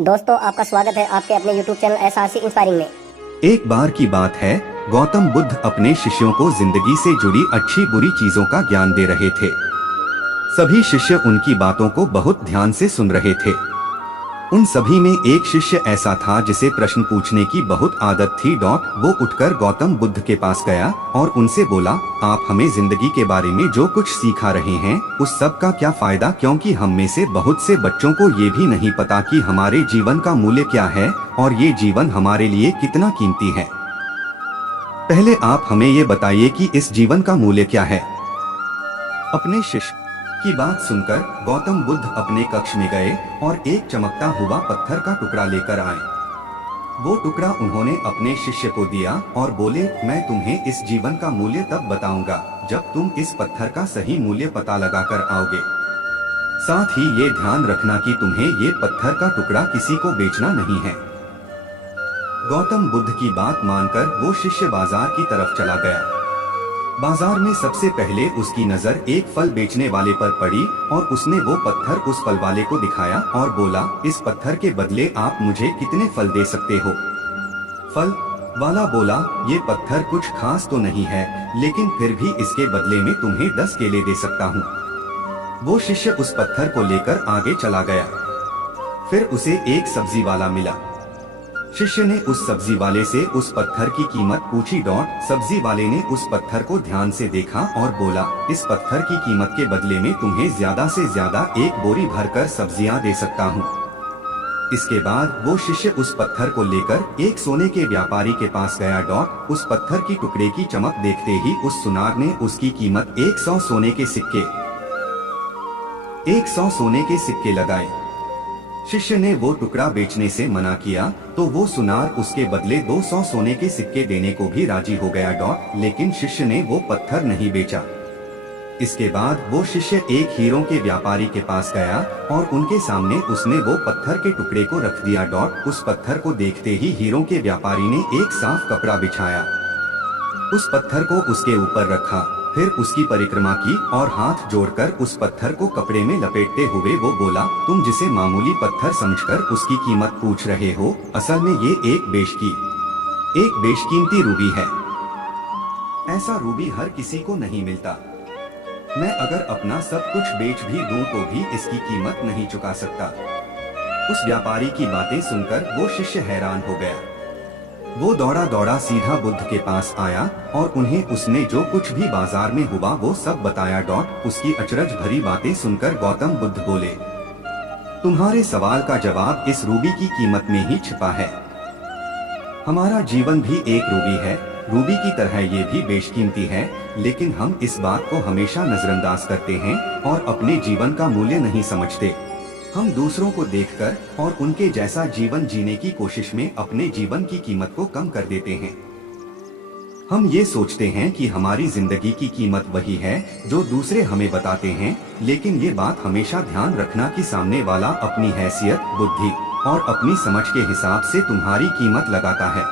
दोस्तों, आपका स्वागत है आपके अपने YouTube चैनल एसआरसी इंस्पायरिंग में। एक बार की बात है, गौतम बुद्ध अपने शिष्यों को जिंदगी से जुड़ी अच्छी बुरी चीजों का ज्ञान दे रहे थे। सभी शिष्य उनकी बातों को बहुत ध्यान से सुन रहे थे। उन सभी में एक शिष्य ऐसा था जिसे प्रश्न पूछने की बहुत आदत थी। वो उठकर गौतम बुद्ध के पास गया और उनसे बोला, आप हमें जिंदगी के बारे में जो कुछ सिखा रहे हैं उस सब का क्या फायदा, क्योंकि हम में से बहुत से बच्चों को ये भी नहीं पता कि हमारे जीवन का मूल्य क्या है और ये जीवन हमारे लिए कितना कीमती है। पहले आप हमें ये बताइए कि इस जीवन का मूल्य क्या है। अपने शिष्य की बात सुनकर गौतम बुद्ध अपने कक्ष में गए और एक चमकता हुआ पत्थर का टुकड़ा लेकर आए। वो टुकड़ा उन्होंने अपने शिष्य को दिया और बोले, मैं तुम्हें इस जीवन का मूल्य तब बताऊंगा जब तुम इस पत्थर का सही मूल्य पता लगाकर आओगे। साथ ही ये ध्यान रखना कि तुम्हें ये पत्थर का टुकड़ा किसी को बेचना नहीं है। गौतम बुद्ध की बात मानकर वो शिष्य बाजार की तरफ चला गया। बाजार में सबसे पहले उसकी नजर एक फल बेचने वाले पर पड़ी और उसने वो पत्थर उस फल वाले को दिखाया और बोला, इस पत्थर के बदले आप मुझे कितने फल दे सकते हो। फल वाला बोला, ये पत्थर कुछ खास तो नहीं है, लेकिन फिर भी इसके बदले में तुम्हें 10 केले दे सकता हूँ। वो शिष्य उस पत्थर को लेकर आगे चला गया। फिर उसे एक सब्जी वाला मिला। शिष्य ने उस सब्जी वाले से उस पत्थर की कीमत पूछी। सब्जी वाले ने उस पत्थर को ध्यान से देखा और बोला, इस पत्थर की कीमत के बदले में तुम्हें ज्यादा से ज्यादा एक बोरी भरकर सब्जियां दे सकता हूँ। इसके बाद वो शिष्य उस पत्थर को लेकर एक सोने के व्यापारी के पास गया। उस पत्थर की टुकड़े की चमक देखते ही उस सुनार ने उसकी कीमत 100 सोने के सिक्के लगाए। शिष्य ने वो टुकड़ा बेचने से मना किया तो वो सुनार उसके बदले 200 सोने के सिक्के देने को भी राजी हो गया। लेकिन शिष्य ने वो पत्थर नहीं बेचा। इसके बाद वो शिष्य एक हीरों के व्यापारी के पास गया और उनके सामने उसने वो पत्थर के टुकड़े को रख दिया। उस पत्थर को देखते ही हीरों के व्यापारी ने एक साफ कपड़ा बिछाया, उस पत्थर को उसके ऊपर रखा, फिर उसकी परिक्रमा की और हाथ जोड़कर उस पत्थर को कपड़े में लपेटते हुए वो बोला, तुम जिसे मामूली पत्थर समझकर उसकी कीमत पूछ रहे हो, असल में ये एक बेशकीमती रूबी है। ऐसा रूबी हर किसी को नहीं मिलता। मैं अगर अपना सब कुछ बेच भी दूं तो भी इसकी कीमत नहीं चुका सकता। उस व्यापारी की बातें सुनकर वो शिष्य हैरान हो गया। वो दौड़ा दौड़ा सीधा बुद्ध के पास आया और उन्हें उसने जो कुछ भी बाजार में हुआ वो सब बताया। उसकी अचरज भरी बातें सुनकर गौतम बुद्ध बोले, तुम्हारे सवाल का जवाब इस रूबी की कीमत में ही छिपा है। हमारा जीवन भी एक रूबी है, रूबी की तरह ये भी बेशकीमती है, लेकिन हम इस बात को हमेशा नजरअंदाज करते हैं और अपने जीवन का मूल्य नहीं समझते। हम दूसरों को देखकर और उनके जैसा जीवन जीने की कोशिश में अपने जीवन की कीमत को कम कर देते हैं। हम ये सोचते हैं कि हमारी जिंदगी की कीमत वही है जो दूसरे हमें बताते हैं, लेकिन ये बात हमेशा ध्यान रखना कि सामने वाला अपनी हैसियत, बुद्धि और अपनी समझ के हिसाब से तुम्हारी कीमत लगाता है।